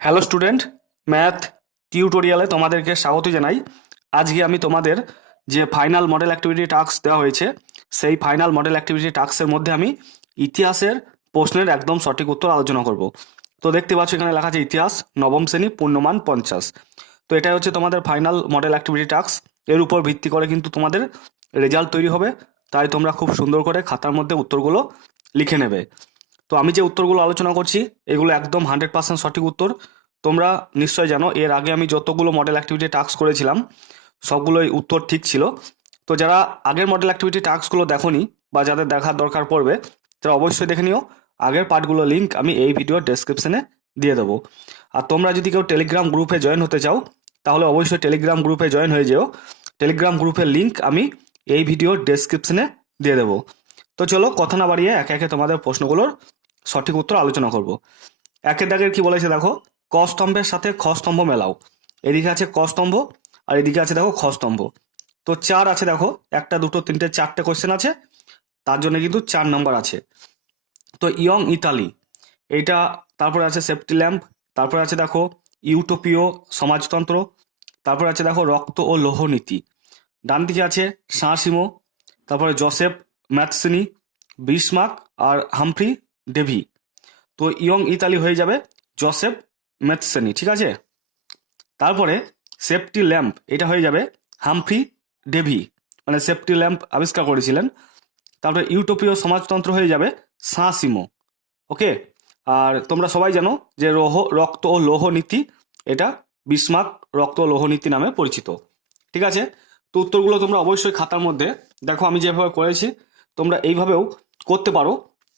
Hello student, math টিউটোরিয়ালে তোমাদেরকে স্বাগত জানাই। আজকে আমি তোমাদের যে ফাইনাল মডেল অ্যাক্টিভিটি টাস্ক দেওয়া হয়েছে, সেই ফাইনাল মডেল অ্যাক্টিভিটি টাস্কের মধ্যে আমি ইতিহাসের প্রশ্নের একদম সঠিক উত্তর আলোচনা করব। তো দেখতে পাচ্ছ এখানে লেখা আছে ইতিহাস নবম শ্রেণী পূর্ণমান 50। তো এটাই হচ্ছে তোমাদের ফাইনাল মডেল অ্যাক্টিভিটি টাস্ক। এর উপর ভিত্তি করে কিন্তু তোমাদের রেজাল্ট তৈরি হবে, তাই তোমরা খুব সুন্দর করে খাতার মধ্যে উত্তরগুলো লিখে নেবে। তো আমি যে উত্তরগুলো আলোচনা করছি এগুলো একদম 100% সঠিক উত্তর। তোমরা নিশ্চয় জানো এর আগে আমি যতগুলো মডেল অ্যাক্টিভিটি টাস্ক করেছিলাম সবগুলোই উত্তর ঠিক ছিল। তো যারা আগের মডেল অ্যাক্টিভিটি টাস্কগুলো দেখোনি বা যাদের দেখার দরকার পড়বে তারা অবশ্যই দেখে নিও। আগের পার্টগুলো লিঙ্ক আমি এই ভিডিওর ডেসক্রিপশনে দিয়ে দেবো। আর তোমরা যদি কেউ টেলিগ্রাম গ্রুপে জয়েন হতে চাও তাহলে অবশ্যই টেলিগ্রাম গ্রুপে জয়েন হয়ে যেও। টেলিগ্রাম গ্রুপের লিঙ্ক আমি এই ভিডিওর ডেসক্রিপশনে দিয়ে দেবো। তো চলো কথা না বাড়িয়ে একে একে তোমাদের প্রশ্নগুলোর সঠিক উত্তর আলোচনা করব। একের দাগের কি বলেছে দেখো, ক স্তম্ভের সাথে খ স্তম্ভ মেলাও। এদিকে আছে ক স্তম্ভ আর এদিকে আছে দেখো খ স্তম্ভ। তো চার আছে দেখো, একটা দুটো তিনটে চারটে কোশ্চেন আছে, তার জন্য কিন্তু 4 নাম্বার আছে। তো ইয়ং ইতালি এইটা, তারপরে আছে সেফটি ল্যাম্প, তারপরে আছে দেখো ইউটোপীয় সমাজতন্ত্র, তারপরে আছে দেখো রক্ত ও লৌহ নীতি। ডান দিকে আছে সাঁসিমো, তারপরে জোসেফ ম্যাথসনি, বিসমার্ক আর হামফ্রি ডেভি। তো ইয়ং ইতালি হয়ে যাবে জোসেফ ম্যাথসনি, ঠিক আছে। তারপরে সেফটি ল্যাম্প এটা হয়ে যাবে হামফ্রি ডেভি, মানে সেফটি ল্যাম্প আবিষ্কার করেছিলেন। তারপরে ইউটোপীয় সমাজতন্ত্র হয়ে যাবে সাঁসিমো, ওকে। আর তোমরা সবাই জানো যে রক্ত ও লৌহ নীতি এটা বিসমার্ক রক্ত ও লৌহ নীতি নামে পরিচিত, ঠিক আছে। তো উত্তরগুলো তোমরা অবশ্যই খাতার মধ্যে দেখো, আমি যেভাবে করেছি তোমরা এইভাবেও করতে পারো,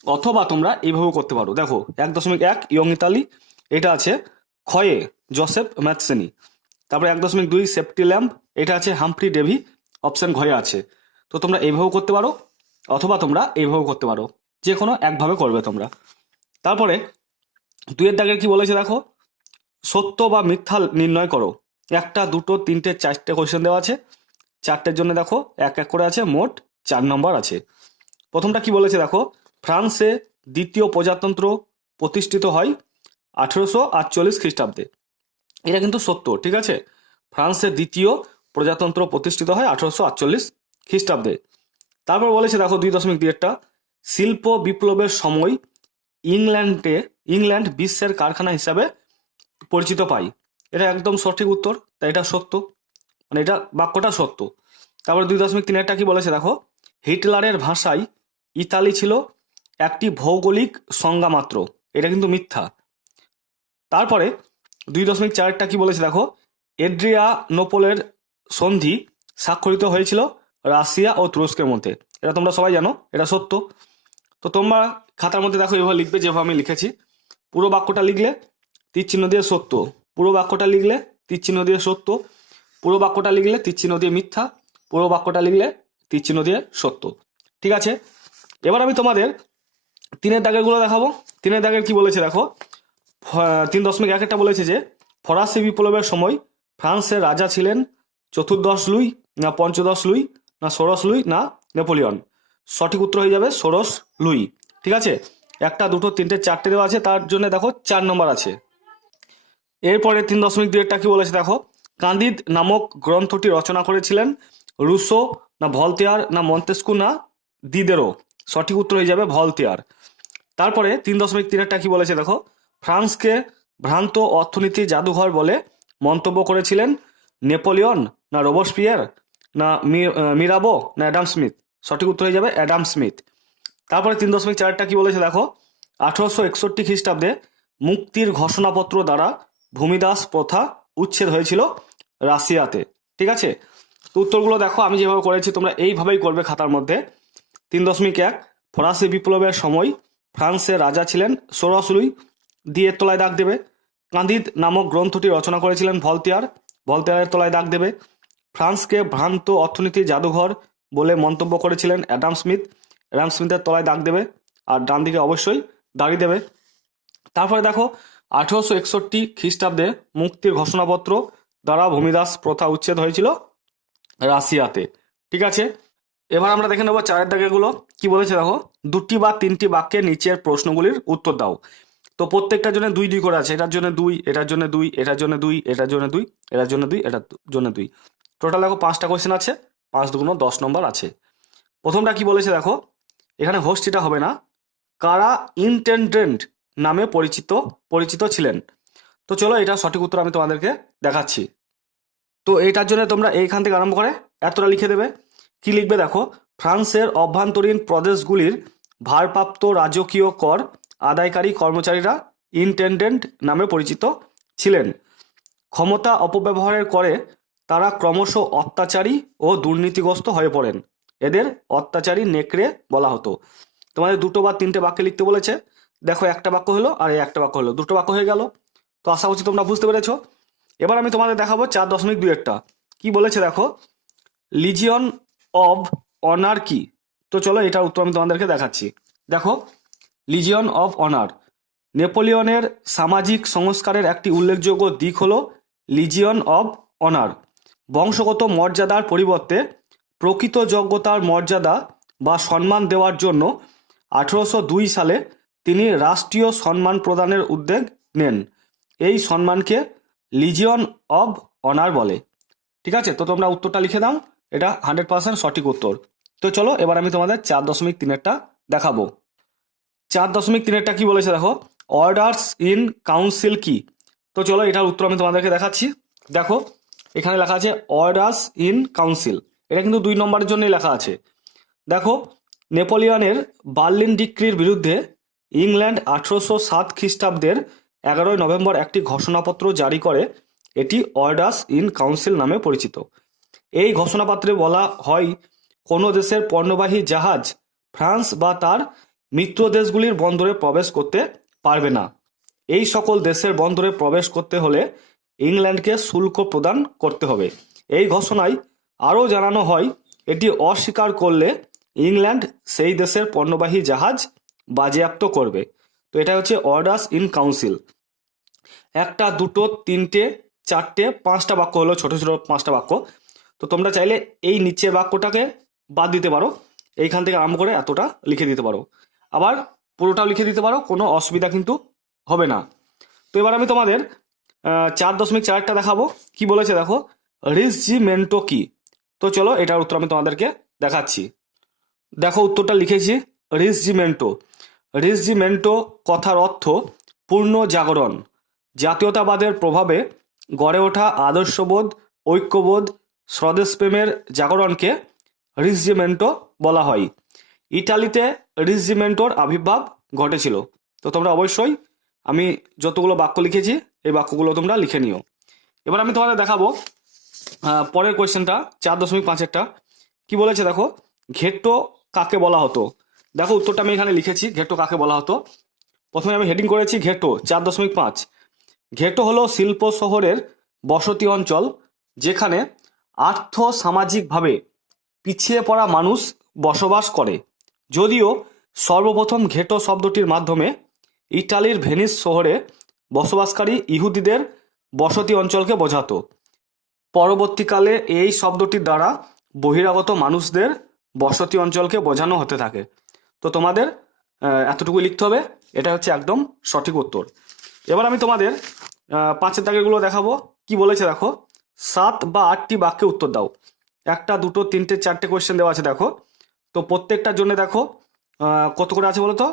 অথবা তোমরা এইভাবেও করতে পারো। দেখো 1.1 ইয়ং ইতালি এটা আছে ক্ষয়ে জোসেফ ম্যাথসেনি। তারপরে 1.2 সেফটি ল্যাম্প এটা আছে হামফ্রি ডেভি, অপশন ঘয়ে আছে। তো তোমরা এইভাবেও করতে পারো অথবা তোমরা এইভাবেও করতে পারো, যে কোনো একভাবে করবে তোমরা। তারপরে দুইয়ের দাগের কি বলেছে দেখো, সত্য বা মিথ্যা নির্ণয় করো। একটা দুটো তিনটে চারটে কোয়েশ্চেন দেওয়া আছে, চারটের জন্য দেখো এক এক করে আছে, মোট 4 নম্বর আছে। প্রথমটা কি বলেছে দেখো, ফ্রান্সে দ্বিতীয় প্রজাতন্ত্র প্রতিষ্ঠিত হয় 1848 খ্রিস্টাব্দে। এটা কিন্তু সত্য, ঠিক আছে। ফ্রান্সের দ্বিতীয় প্রজাতন্ত্র প্রতিষ্ঠিত হয় 1848 খ্রিস্টাব্দে। তারপর বলেছে দেখো 2.2টা, শিল্প বিপ্লবের সময় ইংল্যান্ড বিশ্বের কারখানা হিসাবে পরিচিত পাই। এটা একদম সঠিক উত্তর, তাই এটা সত্য, মানে এটা বাক্যটা সত্য। তারপরে 2.3 কি বলেছে দেখো, হিটলারের ভাষায় ইতালি ছিল একটি ভৌগোলিক সংজ্ঞা মাত্র। এটা কিন্তু মিথ্যা। তারপরে 2.4 কি বলেছে দেখো, এড্রিয়ানোপলের সন্ধি স্বাক্ষরিত হয়েছিল রাশিয়া ও তুরস্কের মধ্যে। এটা তোমরা সবাই জানো, এটা সত্য। তো তোমরা খাতার মধ্যে দেখো এভাবে লিখবে যেভাবে আমি লিখেছি। পুরো বাক্যটা লিখলে তীর চিহ্ন দিয়ে সত্য, পুরো বাক্যটা লিখলে তীর চিহ্ন দিয়ে সত্য, পুরো বাক্যটা লিখলে তীর চিহ্ন দিয়ে মিথ্যা, পুরো বাক্যটা লিখলে তীর চিহ্ন দিয়ে সত্য, ঠিক আছে। এবার আমি তোমাদের তিনের দাগেরগুলো দেখাবো। তিনের দাগের কি বলেছে দেখো, 3.1 বলেছে যে ফরাসি বিপ্লবের সময় ফ্রান্সের রাজা ছিলেন চতুর্দশ লুই না পঞ্চদশ লুই না ষোড়শ লুই না নেপোলিয়ন। সঠিক উত্তর হয়ে যাবে ষোড়শ লুই, ঠিক আছে। একটা দুটো তিনটে চারটে দেওয়া আছে, তার জন্য দেখো 4 নম্বর আছে। এরপরে 3.2 কি বলেছে দেখো, কান্দিদ নামক গ্রন্থটি রচনা করেছিলেন রুসো না ভলতেয়ার না মন্তেস্কু না দিদেরো। সঠিক উত্তর হয়ে যাবে ভলতেয়ার। তারপরে 3.3 কি বলেছে দেখো, ফ্রান্সকে ভ্রান্ত অর্থনীতি জাদুঘর বলে মন্তব্য করেছিলেন নেপোলিয়ন না রোবসপিয়ার না মিরাবো না অ্যাডাম স্মিথ। সঠিক উত্তর হয়ে যাবে অ্যাডাম স্মিথ। তারপরে 3.4 কি বলেছে দেখো, 1861 খ্রিস্টাব্দে মুক্তির ঘোষণাপত্র দ্বারা ভূমিদাস প্রথা উচ্ছেদ হয়েছিল রাশিয়াতে, ঠিক আছে। তো উত্তরগুলো দেখো আমি যেভাবে করেছি তোমরা এইভাবেই করবে খাতার মধ্যে। 3.1 ফরাসি বিপ্লবের সময় ফ্রান্সের রাজা ছিলেন ষোড়শ লুই, দিয়ে তলায় দাগ দেবে। কান্দিদ নামক গ্রন্থটি রচনা করেছিলেন ভলতেয়ার, ভলতেয়ারের তলায় দাগ দেবে। ফ্রান্সকে ভ্রান্ত অর্থনীতির জাদুঘর বলে মন্তব্য করেছিলেন অ্যাডাম স্মিথ, অ্যাডাম স্মিথের তলায় দাগ দেবে, আর ডান দিকে অবশ্যই দাঁড়িয়ে দেবে। তারপরে দেখো 1861 খ্রিস্টাব্দে মুক্তির ঘোষণাপত্র দ্বারা ভূমিদাস প্রথা উচ্ছেদ হয়েছিল রাশিয়াতে, ঠিক আছে। এবার আমরা দেখে নেবো চারের দাগেগুলো কি বলেছে দেখো, দুটি বা তিনটি বাক্যে নিচের প্রশ্নগুলির উত্তর দাও। তো তো প্রত্যেকটার জন্য 2 2 করে আছে, এটার জন্য 2, এটার জন্য 2, এটার জন্য 2, এটার জন্য 2, এটার জন্য 2, এটার জন্য 2। টোটাল দেখো 5টা কোয়েশ্চেন আছে, 5 দুগুণ 10 নম্বর আছে। প্রথমটা কি বলেছে দেখো, এখানে হোস্টিটা হবে না, কারা ইন্টেন্ডেন্ট নামে পরিচিত ছিলেন। তো চলো এটা সঠিক উত্তর আমি তোমাদেরকে দেখাচ্ছি। তো এইটার জন্য তোমরা এইখান থেকে আরম্ভ করে এতটা লিখে দেবে। কি লিখবে দেখো, ফ্রান্সের অভ্যন্তরীণ প্রদেশগুলির ভারপ্রাপ্ত রাজকীয় কর আদায়কারী কর্মচারীরা ইন্টেন্ডেন্ট নামে পরিচিত ছিলেন। ক্ষমতা অপব্যবহারের করে তারা ক্রমশ অত্যাচারী ও দুর্নীতিগ্রস্ত হয়ে পড়েন। এদের অত্যাচারী নেকড়ে বলা হতো। তোমাদের 2 বা 3টে বাক্য লিখতে বলেছে, দেখো একটা বাক্য হলো আর এই একটা বাক্য হলো, 2টো বাক্য হয়ে গেল। তো আশা করছি তোমরা বুঝতে পেরেছো। এবার আমি তোমাদের দেখাবো 4.2 কি বলেছে দেখো, লিজিয়ন অব অনার কি। তো চলো এটার উত্তর আমি তোমাদেরকে দেখাচ্ছি। দেখো, লিজিয়ন অফ অনার নেপোলিয়নের সামাজিক সংস্কারের একটি উল্লেখযোগ্য দিক হলো লিজিয়ন অব অনার। বংশগত মর্যাদার পরিবর্তে প্রকৃত যোগ্যতার মর্যাদা বা সম্মান দেওয়ার জন্য 1802 সালে তিনি রাষ্ট্রীয় সম্মান প্রদানের উদ্যোগ নেন। এই সম্মানকে লিজিয়ন অব অনার বলে। ঠিক আছে, তো তোমরা উত্তরটা লিখে দাও, এটা 100% সঠিক উত্তর। তো চলো এবার আমি তোমাদের 4.3-এরটা দেখাবো। 4.3-এরটা কি বলেছে দেখো, অর্ডার্স ইন কাউন্সিল কি। তো চলো এটার উত্তর আমি তোমাদেরকে দেখাচ্ছি। দেখো, এখানে লেখা আছে অর্ডার্স ইন কাউন্সিল, এটা কিন্তু 2 নম্বরের জন্যই লেখা আছে। দেখো, নেপোলিয়নের বার্লিন ডিক্রির বিরুদ্ধে ইংল্যান্ড 1807 খ্রিস্টাব্দের 11 নভেম্বর একটি ঘোষণাপত্র জারি করে, এটি অর্ডার্স ইন কাউন্সিল নামে পরিচিত। এই ঘোষণাপত্রে বলা হয়, কোনো দেশের পণ্যবাহী জাহাজ ফ্রান্স বা তার মিত্র দেশগুলির বন্দরে প্রবেশ করতে পারবে না। এই সকল দেশের বন্দরে প্রবেশ করতে হলে ইংল্যান্ডকে শুল্ক প্রদান করতে হবে। এই ঘোষণায় আরও জানানো হয়, এটি অস্বীকার করলে ইংল্যান্ড সেই দেশের পণ্যবাহী জাহাজ বাজেয়াপ্ত করবে। তো এটা হচ্ছে অর্ডার্স ইন কাউন্সিল। 1 2 3 4 5টা বাক্য হলো, ছোট ছোট 5টা বাক্য। তো তোমরা চাইলে এই নিচের বাক্যটাকে বাদ দিতে পারো, এইখান থেকে আরম্ভ করে এতটা লিখে দিতে পারো, আবার পুরোটাও লিখে দিতে পারো, কোনো অসুবিধা কিন্তু হবে না। তো এবার আমি তোমাদের 4.4টা দেখাবো। কি বলেছে দেখো, রিসজিমেন্টো কি। তো চলো এটার উত্তর আমি তোমাদেরকে দেখাচ্ছি। দেখো উত্তরটা লিখেছি, রিসজিমেন্টো। রিসজিমেন্টো কথার অর্থ পূর্ণ জাগরণ। জাতীয়তাবাদের প্রভাবে গড়ে ওঠা আদর্শবোধ, ঐক্যবোধ, স্বদেশপ্রেমের জাগরণকে রিসজিমেন্টো বলা হয়। ইটালিতে রিসজিমেন্টোর আবির্ভাব ঘটেছিল। তো তোমরা অবশ্যই আমি যতগুলো বাক্য লিখেছি এই বাক্যগুলো তোমরা লিখে নিও। এবার আমি তোমাদের দেখাবো পরের কোয়েশ্চেনটা 4.5-এরটা কি বলেছে দেখো, ঘেট্টো কাকে বলা হতো। দেখো উত্তরটা আমি এখানে লিখেছি, ঘেট্টো কাকে বলা হতো। প্রথমে আমি হেডিং করেছি ঘেট্টো 4.5। ঘেট্টো হলো শিল্প শহরের বসতি অঞ্চল, যেখানে আর্থ সামাজিকভাবে পিছিয়ে পড়া মানুষ বসবাস করে। যদিও সর্বপ্রথম ঘেটো শব্দটির মাধ্যমে ইটালির ভেনিস শহরে বসবাসকারী ইহুদিদের বসতি অঞ্চলকে বোঝাতো, পরবর্তীকালে এই শব্দটির দ্বারা বহিরাগত মানুষদের বসতি অঞ্চলকে বোঝানো হতে থাকে। তো তোমাদের এতটুকু লিখতে হবে, এটা হচ্ছে একদম সঠিক উত্তর। এবার আমি তোমাদের 5এর দাগেরগুলো দেখাবো। কি বলেছে দেখো, 7 বা 8টি বাক্যে উত্তর দাও। 1 2 3 4টে কোয়েশ্চেন দেওয়া আছে দেখো। তো প্রত্যেকটার জন্য দেখো কত করে আছে বলো তো,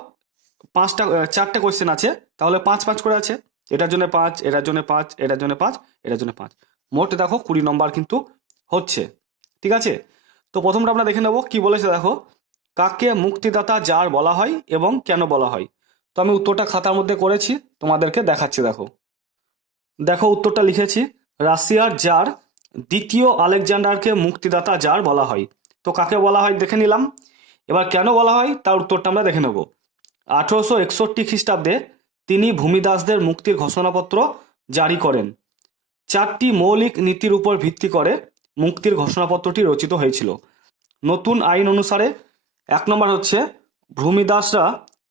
4টে কোয়েশ্চেন আছে, তাহলে 5 5 করে আছে। এটার জন্য 5, এটার জন্য 5, এটার জন্য 5, এটার জন্য 5, মোট দেখো 20 নম্বর কিন্তু হচ্ছে। ঠিক আছে, তো প্রথমটা আমরা দেখে নেব। কি বলেছে দেখো, কাকে মুক্তিদাতা জার বলা হয় এবং কেন বলা হয়। তো আমি উত্তরটা খাতার মধ্যে করেছি, তোমাদেরকে দেখাচ্ছি। দেখো দেখো উত্তরটা লিখেছি, রাশিয়ার জার দ্বিতীয় আলেকজান্ডারকে মুক্তিদাতা জার বলা হয়। তো কাকে বলা হয় দেখে নিলাম, এবার কেন বলা হয় তার উত্তরটা আমরা দেখে নেব। 1861 খ্রিস্টাব্দে তিনি ভূমিদাসদের মুক্তির ঘোষণাপত্র জারি করেন। 4টি মৌলিক নীতির উপর ভিত্তি করে মুক্তির ঘোষণাপত্রটি রচিত হয়েছিল। নতুন আইন অনুসারে 1 নম্বর হচ্ছে ভূমিদাসরা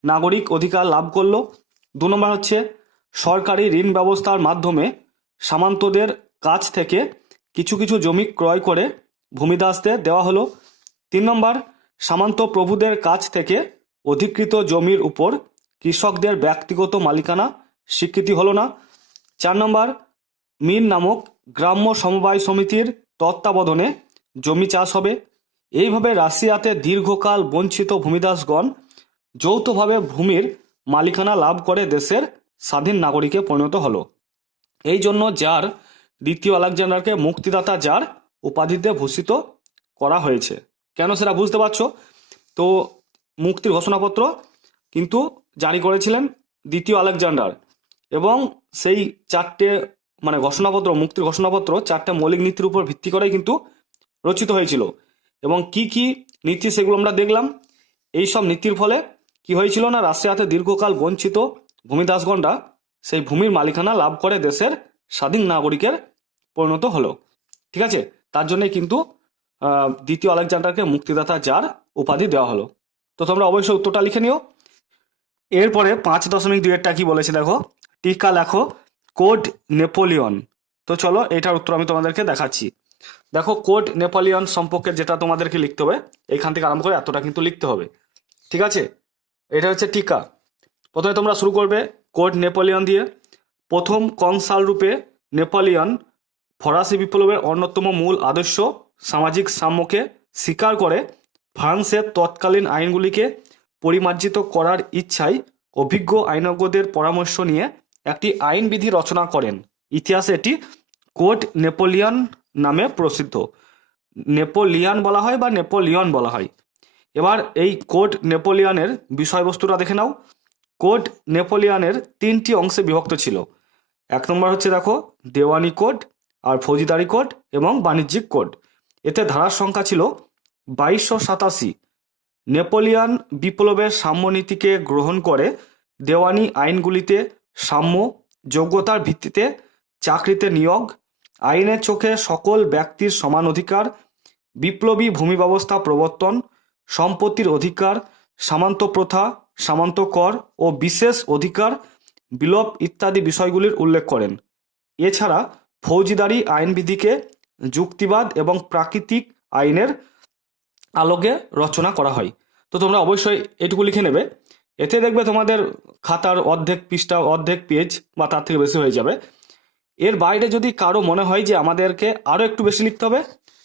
নাগরিক অধিকার লাভ করল। 2 নম্বর হচ্ছে সরকারি ঋণ ব্যবস্থার মাধ্যমে সামন্তদের কাছ থেকে কিছু কিছু জমি ক্রয় করে ভূমিদাসদের দেওয়া হলো। 3 নম্বর সামন্ত প্রভুদের কাছ থেকে অধিকৃত জমির উপর কৃষকদের ব্যক্তিগত মালিকানা স্বীকৃতি হলো না। 4 নম্বর, মিল নামক গ্রাম্য সমবায় সমিতির তত্ত্বাবধানে জমি চাষ হবে। এইভাবে রাশিয়াতে দীর্ঘকাল বঞ্চিত ভূমিদাসগণ যৌথভাবে ভূমির মালিকানা লাভ করে দেশের স্বাধীন নাগরিকে পরিণত হলো। এই জন্য জার দ্বিতীয় আলেকজান্ডারকে মুক্তিদাতা জার উপাধিতে ভূষিত করা হয়েছে। কেন সেটা বুঝতে পারছো? তো মুক্তির ঘোষণাপত্র কিন্তু জারি করেছিলেন দ্বিতীয় আলেকজান্ডার, এবং সেই 4টে ঘোষণাপত্র, মুক্তির ঘোষণাপত্র 4টে মৌলিক নীতির উপর ভিত্তি করেই কিন্তু রচিত হয়েছিল। এবং কি কি নীতি সেগুলো আমরা দেখলাম। এই সব নীতির ফলে কি হয়েছিল না, রাশিয়াতে দীর্ঘকাল বঞ্চিত ভূমিদাসগণরা সেই ভূমির মালিকানা লাভ করে দেশের স্বাধীন নাগরিকের পরিণত হলো। ঠিক আছে, তার জন্যই কিন্তু দ্বিতীয় আলেকজান্ডারকে মুক্তিদাতা জার উপাধি দেওয়া হলো। তো তোমরা অবশ্যই উত্তরটা লিখে নিও। এরপরে 5.2 কি বলেছে দেখো, টিকা লেখো কোড নেপোলিয়ন। তো চলো এটার উত্তর আমি তোমাদেরকে দেখাচ্ছি। দেখো, কোড নেপোলিয়ন সম্পর্কে যেটা তোমাদেরকে লিখতে হবে, এইখান থেকে আরম্ভ করে এতটা কিন্তু লিখতে হবে। ঠিক আছে, এটা হচ্ছে টিকা। প্রথমে তোমরা শুরু করবে কোড নেপোলিয়ন দিয়ে। প্রথম কনসাল রূপে নেপোলিয়ন ফরাসি বিপ্লবের অন্যতম মূল আদর্শ সামাজিক সাম্যকে স্বীকার করে ফ্রান্সের তৎকালীন আইনগুলিকে পরিমার্জিত করার ইচ্ছায় অভিজ্ঞ আইনজ্ঞদের পরামর্শ নিয়ে একটি আইনবিধি রচনা করেন। ইতিহাসে এটি কোড নেপোলিয়ন নামে প্রসিদ্ধ। নেপোলিয়ান বলা হয় বা নেপোলিয়ন বলা হয়। এবার এই কোড নেপোলিয়নের বিষয়বস্তুটা দেখে নাও। কোড নেপোলিয়নের 3টি অংশে বিভক্ত ছিল। 1 নম্বর হচ্ছে দেখো দেওয়ানি কোড, আর ফৌজদারি কোড এবং বাণিজ্যিক কোড। এতে ধারার সংখ্যা ছিল 2287। নেপোলিয়ন বিপ্লবের সাম্যনীতিকে গ্রহণ করে দেওয়ানি আইনগুলিতে সাম্য, যোগ্যতার ভিত্তিতে চাকরিতে নিয়োগ, আইনের চোখে সকল ব্যক্তির সমান অধিকার, বিপ্লবী ভূমি ব্যবস্থা প্রবর্তন, সম্পত্তির অধিকার, সামন্ত প্রথা, সামন্ত কর ও বিশেষ অধিকার বিলোপ ইত্যাদি বিষয়গুলির উল্লেখ করেন। এছাড়া ফৌজদারি আইনবিধিকে যুক্তিবাদ এবং প্রাকৃতিক আইনের আলোকে রচনা করা হয়। তো তোমরা অবশ্যই এটুকু লিখে নেবে। এতে দেখবে তোমাদের খাতার অর্ধেক পৃষ্ঠা, অর্ধেক পেজ বা তার থেকে বেশি হয়ে যাবে। এর বাইরে যদি কারো মনে হয় যে আমাদেরকে আরও একটু বেশি লিখতে হবে,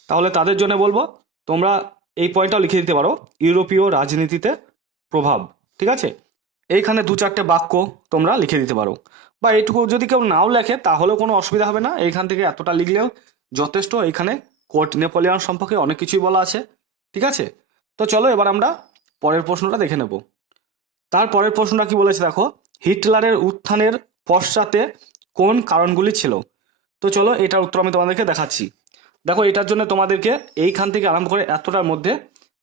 তাহলে তাদের জন্য বলবো তোমরা এই পয়েন্টটাও লিখে দিতে পারো, ইউরোপীয় রাজনীতিতে প্রভাব। ঠিক আছে, এইখানে 2-4টে বাক্য তোমরা লিখে দিতে পারো, বা এইটুকু যদি কেউ নাও লেখে তাহলেও কোনো অসুবিধা হবে না। এইখান থেকে এতটা লিখলেও যথেষ্ট। এইখানে কোড নেপোলিয়ন সম্পর্কে অনেক কিছুই বলা আছে। ঠিক আছে, তো চলো এবার আমরা পরের প্রশ্নটা দেখে নেব। তার পরের প্রশ্নটা কি বলেছে দেখো, হিটলারের উত্থানের পশ্চাতে কোন কারণগুলি ছিল? তো চলো এটার উত্তর আমি তোমাদেরকে দেখাচ্ছি। দেখো, এটার জন্য তোমাদেরকে এইখান থেকে আরম্ভ করে এতটার মধ্যে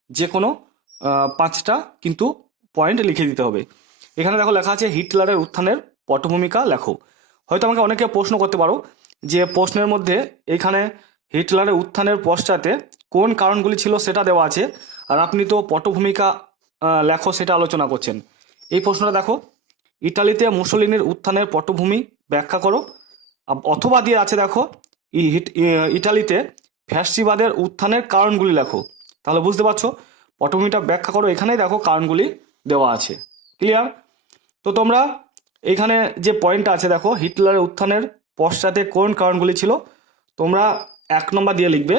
যে কোনো 5টা কিন্তু পয়েন্ট লিখে দিতে হবে। এখানে দেখো লেখা আছে হিটলারের উত্থানের পটভূমিকা লেখো। হয়তো আমাকে অনেকে প্রশ্ন করতে পারো যে প্রশ্নের মধ্যে এখানে হিটলারের উত্থানের পশ্চাতে কোন কারণগুলি ছিল সেটা দেওয়া আছে, আর আপনি তো পটভূমিকা লেখো সেটা আলোচনা করছেন। এই প্রশ্নটা দেখো, ইটালিতে মুসোলিনির উত্থানের পটভূমি ব্যাখ্যা করো। অথবা দিয়ে আছে দেখো ইটালিতে ফ্যাসিবাদের উত্থানের কারণগুলি লেখো। তাহলে বুঝতে পারছো, পটভূমিটা ব্যাখ্যা করো। এখানেই দেখো কারণগুলি দেওয়া আছে। ক্লিয়ার? তো তোমরা এখানে যে পয়েন্টটা আছে দেখো, হিটলারের উত্থানের পশ্চাতে কোন কারণগুলি ছিল, তোমরা 1 নম্বর দিয়ে লিখবে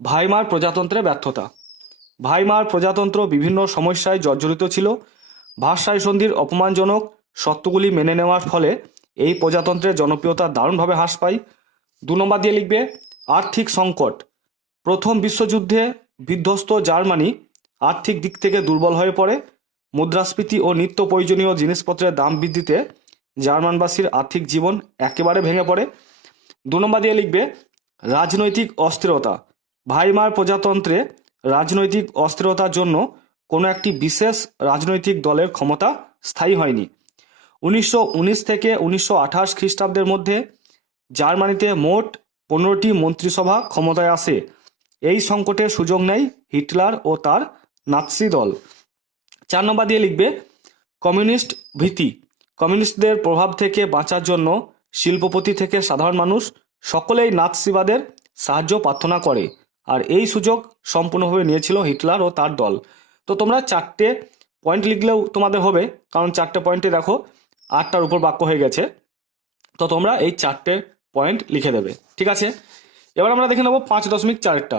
ভাইমার প্রজাতন্ত্রের ব্যর্থতা। ভাইমার প্রজাতন্ত্র বিভিন্ন সমস্যায় জর্জরিত ছিল। ভার্সাই সন্ধির অপমানজনক সত্যগুলি মেনে নেওয়ার ফলে এই প্রজাতন্ত্রের জনপ্রিয়তা দারুণভাবে হ্রাস পায়। 2 নম্বর দিয়ে লিখবে আর্থিক সংকট। প্রথম বিশ্বযুদ্ধে বিধ্বস্ত জার্মানি আর্থিক দিক থেকে দুর্বল হয়ে পড়ে। মুদ্রাস্ফীতি ও নিত্য প্রয়োজনীয় জিনিসপত্রের দাম বৃদ্ধিতে জার্মানবাসীর আর্থিক জীবন একেবারে ভেঙে পড়ে। 2 নম্বর দিয়ে লিখবে রাজনৈতিক অস্থিরতা। ভাইমার প্রজাতন্ত্রে রাজনৈতিক অস্থিরতার জন্য কোনো একটি বিশেষ রাজনৈতিক দলের ক্ষমতা স্থায়ী হয়নি। 1919 থেকে 1928 খ্রিস্টাব্দের মধ্যে জার্মানিতে মোট 15টি মন্ত্রিসভা ক্ষমতায় আসে। এই সংকটের সুযোগ নেয় হিটলার ও তার নাৎসি দল। 4 নম্বর দিয়ে লিখবে কমিউনিস্ট ভীতি। কমিউনিস্টদের প্রভাব থেকে বাঁচার জন্য শিল্পপতি থেকে সাধারণ মানুষ সকলেই নাৎসিবাদের সাহায্য প্রার্থনা করে, আর এই সুযোগ সম্পূর্ণভাবে নিয়েছিল হিটলার ও তার দল। তো তোমরা 4টে পয়েন্ট লিখলেও তোমাদের হবে, কারণ 4টে পয়েন্টে দেখো 8টার উপর বাক্য হয়ে গেছে। তো তোমরা এই 4টে পয়েন্ট লিখে দেবে, ঠিক আছে। এবার আমরা দেখে নেবো 5.4টা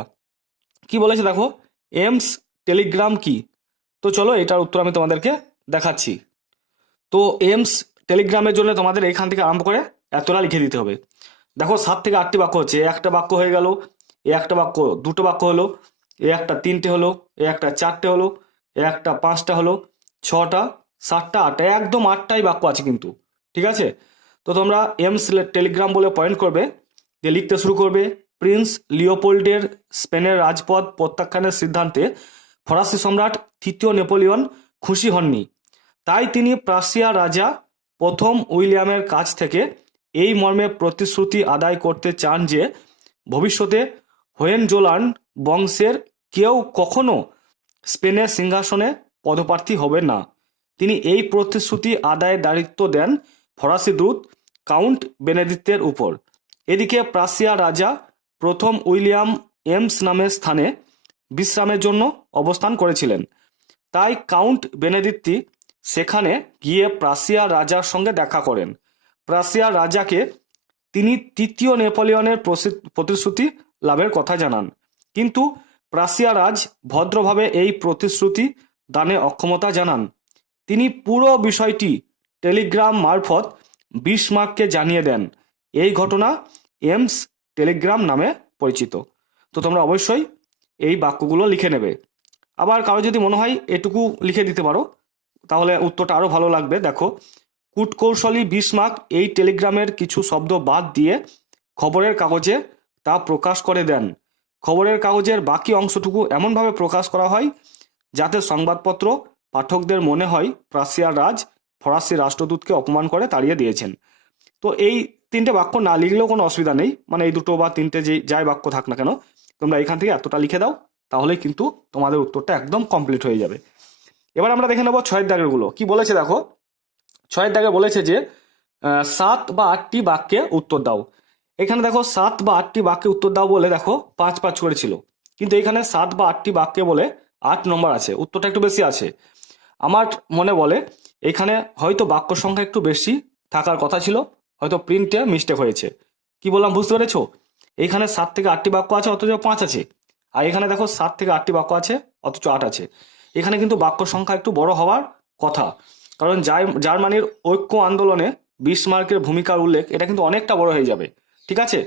কি বলেছে দেখো, এমস টেলিগ্রাম কি। তো চলো এটার উত্তর আমি তোমাদেরকে দেখাচ্ছি। তো এমস টেলিগ্রামের জন্য তোমাদের এখান থেকে আরম্ভ করে এতটা লিখে দিতে হবে। দেখো 7 থেকে 8টি বাক্য হচ্ছে, একটা বাক্য হয়ে গেল, এ একটা বাক্য, দুটো বাক্য হলো, এ একটা 3টে হলো, এ একটা 4টে হলো, এ একটা 5টা হলো, 6টা, 7টা, 8টা, একদম 8টাই বাক্য আছে কিন্তু, ঠিক আছে। তো তোমরা এমস টেলিগ্রাম বলে পয়েন্ট করবে, দিয়ে লিখতে শুরু করবে, প্রিন্স লিওপোল্ডের স্পেনের রাজপদ প্রত্যাখ্যানের সিদ্ধান্তে ফরাসি সম্রাট তৃতীয় নেপোলিয়ন খুশি হননি। তাই তিনি প্রাশিয়া রাজা প্রথম উইলিয়ামের কাছ থেকে এই মর্মে প্রতিশ্রুতি আদায় করতে চান যে ভবিষ্যতে হোয়েনজোলার্ন বংশের কেউ কখনো স্পেনের সিংহাসনে পদপ্রার্থী হবে না। তিনি এই প্রতিশ্রুতি আদায়ের দায়িত্ব দেন ফরাসি দূত কাউন্ট বেনেদিক্তের উপর। এদিকে প্রাশিয়া রাজা প্রথম উইলিয়াম এমস নামের স্থানে বিশ্রামের জন্য অবস্থান করেছিলেন। তাই কাউন্ট বেনেদিক্তি সেখানে গিয়ে প্রাশিয়া রাজার সঙ্গে দেখা করেন। প্রাশিয়া রাজাকে তিনি তৃতীয় নেপোলিয়নের প্রতিশ্রুতি লাভের কথা জানান, কিন্তু প্রাশিয়া রাজ ভদ্রভাবে এই প্রতিশ্রুতি দানে অক্ষমতা জানান। তিনি পুরো বিষয়টি টেলিগ্রাম মারফত বিসমার্ককে জানিয়ে দেন। এই ঘটনা এমস টেলিগ্রাম নামে পরিচিত। তো তোমরা অবশ্যই এই বাক্যগুলো লিখে নেবে। আবার কারো যদি মনে হয় এটুকু লিখে দিতে পারো, তাহলে উত্তরটা আরও ভালো লাগবে। দেখো, কূটকৌশলী বিসমার্ক এই টেলিগ্রামের কিছু শব্দ বাদ দিয়ে খবরের কাগজে তা প্রকাশ করে দেন। খবরের কাগজের বাকি অংশটুকু এমনভাবে প্রকাশ করা হয় যাতে সংবাদপত্র পাঠকদের মনে হয় প্রাশিয়ার রাজ ফরাসি রাষ্ট্রদূতকে অপমান করে তাড়িয়ে দিয়েছেন। তো এই 3টে বাক্য না লিখলেও কোনো অসুবিধা নেই, মানে এই 2টো বা 3টে যে যাই বাক্য থাক না কেন, তোমরা এখান থেকে এতটা লিখে দাও, তাহলেই কিন্তু তোমাদের উত্তরটা একদম কমপ্লিট হয়ে যাবে। এবার আমরা দেখে নেবো 6এর দাগেরগুলো কি বলেছে। দেখো 6এর দাগে বলেছে যে 7 বা 8টি বাক্যে উত্তর দাও। এখানে দেখো 7 বা 8টি বাক্যে উত্তর দাও বলে দেখো 5 করেছিল, কিন্তু এখানে 7 বা 8টি বাক্যে বলে 8 নম্বর আছে, উত্তরটা একটু বেশি আছে। আমার মনে বলে এখানে হয়তো বাক্য সংখ্যা একটু বেশি থাকার কথা ছিল, হয়তো প্রিন্টে মিস্টেক হয়েছে। কি বললাম বুঝতে পেরেছো? এইখানে 7 থেকে 8টি বাক্য আছে অথচ 5 আছে, আর এখানে দেখো 7 থেকে 8টি বাক্য আছে অথচ 8 আছে। এখানে কিন্তু বাক্য সংখ্যা একটু বড় হওয়ার কথা, কারণ জার্মানির ঐক্য আন্দোলনে বিসমার্কের ভূমিকার উল্লেখ এটা কিন্তু অনেকটা বড় হয়ে যাবে, ঠিক আছে।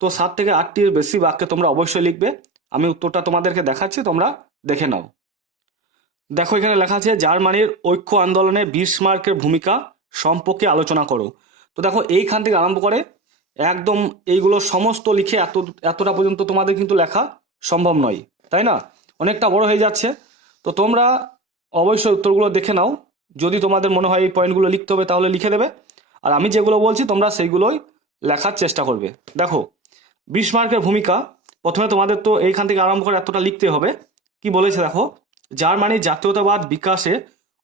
তো 7 থেকে 8টির বেশি বাক্যে তোমরা অবশ্যই লিখবে। আমি উত্তরটা তোমাদেরকে দেখাচ্ছি, তোমরা দেখে নাও। দেখো এখানে লেখা আছে জার্মানির ঐক্য আন্দোলনে বিসমার্কের ভূমিকা সম্পর্কে আলোচনা করো। তো দেখো এইখান থেকে আরম্ভ করে একদম এইগুলো সমস্ত লিখে এতটা পর্যন্ত তোমাদের কিন্তু লেখা সম্ভব নয়, তাই না? অনেকটা বড় হয়ে যাচ্ছে। তো তোমরা অবশ্যই উত্তরগুলো দেখে নাও, যদি তোমাদের মনে হয় এই পয়েন্টগুলো লিখতে হবে তাহলে লিখে দেবে, আর আমি যেগুলো বলছি তোমরা সেইগুলোই লেখার চেষ্টা করবে। দেখো বিসমার্কের ভূমিকা, প্রথমে তোমাদের তো এইখান থেকে আরম্ভ করে এতটা লিখতে হবে। কি বলেছে দেখো, জার্মানির জাতীয়তাবাদ বিকাশে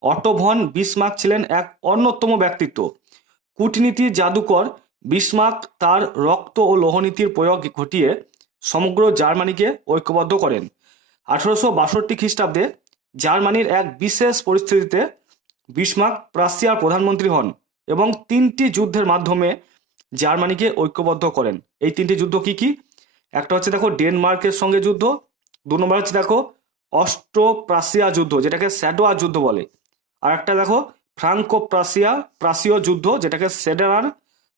অটো ভন বিসমার্ক ছিলেন এক অন্যতম ব্যক্তিত্ব। কূটনীতির জাদুকর বিসমার্ক তার রক্ত ও লৌহনীতির প্রয়োগ ঘটিয়ে সমগ্র জার্মানিকে ঐক্যবদ্ধ করেন। 1862 খ্রিস্টাব্দে জার্মানির এক বিশেষ পরিস্থিতিতে বিসমার্ক প্রাশিয়ার প্রধানমন্ত্রী হন এবং 3টি যুদ্ধের মাধ্যমে জার্মানিকে ঐক্যবদ্ধ করেন। এই 3টি যুদ্ধ কি কি? একটা হচ্ছে দেখো ডেনমার্কের সঙ্গে যুদ্ধ, 2 নম্বর হচ্ছে দেখো অস্ট্রো প্রাশিয়া যুদ্ধ যেটাকে স্যাডোয়া যুদ্ধ বলে, আর একটা দেখো ফ্রাঙ্কো প্রাশীয় যুদ্ধ যেটাকে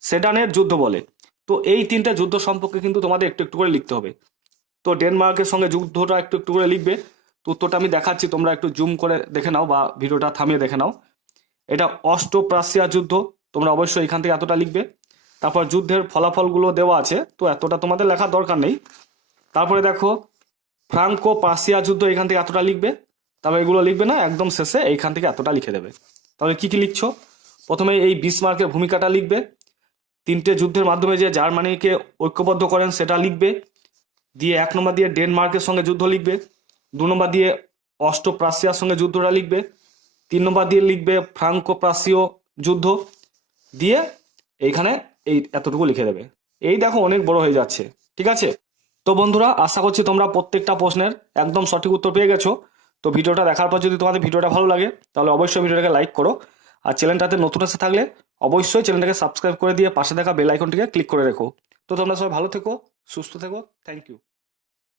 সেডানের যুদ্ধ বলে। তো এই 3টা যুদ্ধ সম্পর্কে কিন্তু তোমাদের একটু একটু করে লিখতে হবে। তো ডেনমার্কের সঙ্গে যুদ্ধটা একটু একটু করে লিখবে। তো উত্তরটা আমি দেখাচ্ছি, তোমরা একটু জুম করে দেখে নাও বা ভিডিওটা থামিয়ে দেখে নাও। এটা অস্ট্রো প্রাশিয়া যুদ্ধ, তোমরা অবশ্যই এখান থেকে এতটা লিখবে। তারপর যুদ্ধের ফলাফলগুলো দেওয়া আছে, তো এতটা তোমাদের লেখার দরকার নেই। তারপরে দেখো ফ্রাঙ্কো প্রাশিয়া যুদ্ধ, এখান থেকে এতটা লিখবে। তারপর এগুলো লিখবে না, একদম শেষে এইখান থেকে এতটা লিখে দেবে। তাহলে কি কি লিখছো? প্রথমে এই বিসমার্কের ভূমিকাটা লিখবে, 3টে যুদ্ধের মাধ্যমে যে জার্মানিকে ঐক্যবদ্ধ করেন সেটা লিখবে, দিয়ে 1 নম্বর দিয়ে ডেনমার্কের সঙ্গে যুদ্ধ লিখবে, 2 নম্বর দিয়ে অস্ট্রো প্রাশিয়ার সঙ্গে যুদ্ধটা লিখবে, 3 নম্বর দিয়ে লিখবে ফ্রাঙ্কো প্রাশীয় যুদ্ধ, দিয়ে এইখানে এই এতটুকু লিখে দেবে। এই দেখো অনেক বড় হয়ে যাচ্ছে, ঠিক আছে। তো বন্ধুরা আশা করছি তোমরা প্রত্যেকটা প্রশ্নের একদম সঠিক উত্তর পেয়ে গেছো। তো ভিডিওটা দেখার পর যদি তোমাদের ভিডিওটা ভালো লাগে তাহলে অবশ্যই ভিডিওটাকে লাইক করো, আর চ্যানেলটাতে নতুন এসে থাকলে অবশ্যই চ্যানেলটাকে সাবস্ক্রাইব করে দিয়ে পাশে থাকা বেল আইকনটিকে ক্লিক করে রেখো। তো তোমরা সবাই ভালো থেকো, সুস্থ থেকো, থ্যাংক ইউ।